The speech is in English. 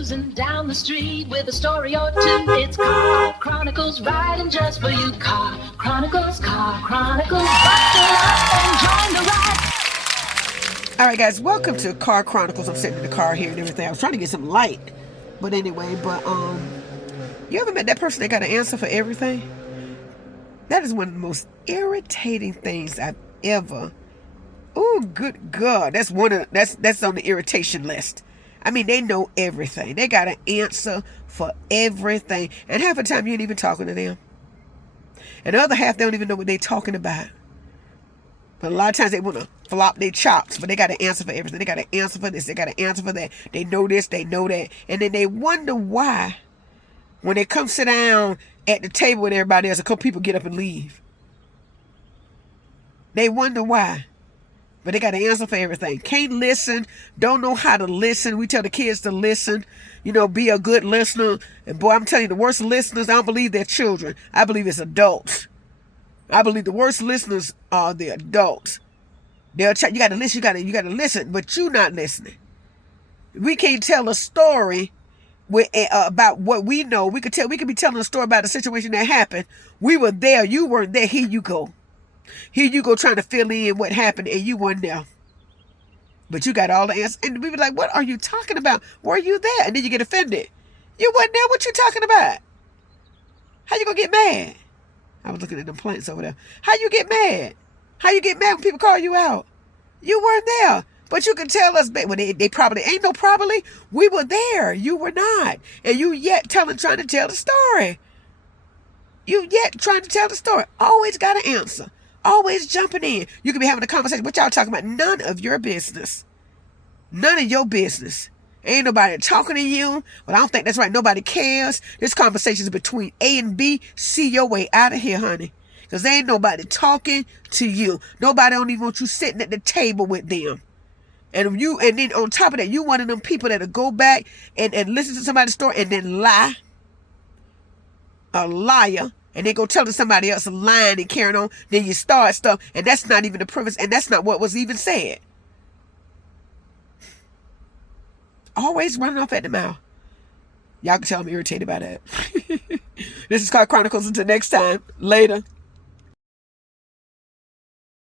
Cruising down the street with a story or two. It's Car Chronicles, riding just for you. Car Chronicles, Car Chronicles. Buckle up and join the ride. All right, guys, welcome to Car Chronicles. I'm sitting in the car here and everything. I was trying to get some light, but anyway, you ever met that person that got an answer for everything? That is one of the most irritating things I've ever. Oh, good God, that's on the irritation list. I mean, they know everything. They got an answer for everything. And half the time, you ain't even talking to them. And the other half, they don't even know what they're talking about. But a lot of times, they want to flop their chops. But they got an answer for everything. They got an answer for this. They got an answer for that. They know this. They know that. And then they wonder why, when they come sit down at the table with everybody else, a couple people get up and leave. They wonder why. But they got an answer for everything. Can't listen. Don't know how to listen. We tell the kids to listen. You know, be a good listener. And boy, I'm telling you, the worst listeners, I don't believe they're children. I believe it's adults. I believe the worst listeners are the adults. They'll you got to listen. You got to listen, but you're not listening. We can't tell a story about what we know. We could be telling a story about a situation that happened. We were there. You weren't there. Here you go. Here you go trying to fill in what happened and you weren't there. But you got all the answers. And we be like, what are you talking about? Were you there? And then you get offended. You wasn't there. What you talking about? How you gonna get mad? I was looking at them plants over there. How you get mad? How you get mad when people call you out? You weren't there. But you can tell us, well, they probably, ain't no probably. We were there. You were not. And you yet trying to tell the story. You yet trying to tell the story. Always got an answer. Always jumping in. You could be having a conversation. What y'all talking about? None of your business. None of your business. Ain't nobody talking to you. But I don't think that's right. Nobody cares. This conversation is between A and B. See your way out of here, honey. Because there ain't nobody talking to you. Nobody don't even want you sitting at the table with them. And then on top of that, you one of them people that'll go back and listen to somebody's story and then lie. A liar. And then go telling somebody else lying and carrying on. Then you start stuff. And that's not even the premise. And that's not what was even said. Always running off at the mouth. Y'all can tell I'm irritated by that. This is Car Chronicles. Until next time. Later.